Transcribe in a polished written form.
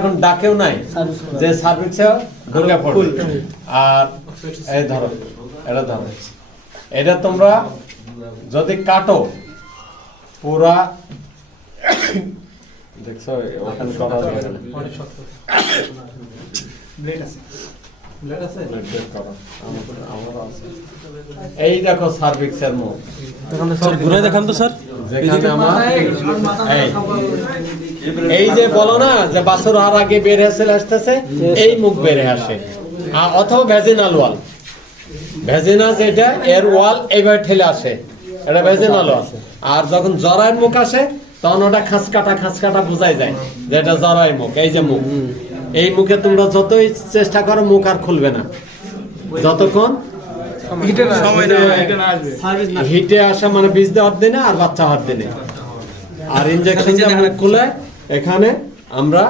এখন ডাকেও নাই যে সার্ভিসে ঢুকে পড়বে। আর এই ধরো, এটা ধরো, এটা তোমরা যদি কাটো পুরা দেখছো ওখানে করা যাবে না। এই দেখো সার্ভিক্সের মুখ, ঘুরে দেখান তো স্যার। যেখানে আমার এই যে বলো না যে বাছুর হওয়ার আগে বের হয়ে আসতেছে, এই মুখ বেড়ে আসে। অথবা ভ্যাজিনাল ওয়াল, ভ্যাজিনাস এটা এর ওয়াল এইভাবে ঠেলে আসে, এটা ভ্যাজিনাল ওয়াল। আর যখন জরায়ের মুখ আসে তখন ওটা খাঁচকাটা বোঝাই যায় যে এটা জরায়ের মুখ। এই যে মুখ, এই মুখে তোমরা যতই চেষ্টা করো মুখ আর খুলবে না যতক্ষণ হিটে আসা, মানে বীজ দেওয়ার দিনে আর বাচ্চা হওয়ার দিনে। আর ইনজেকশন খুলে এখানে আমরা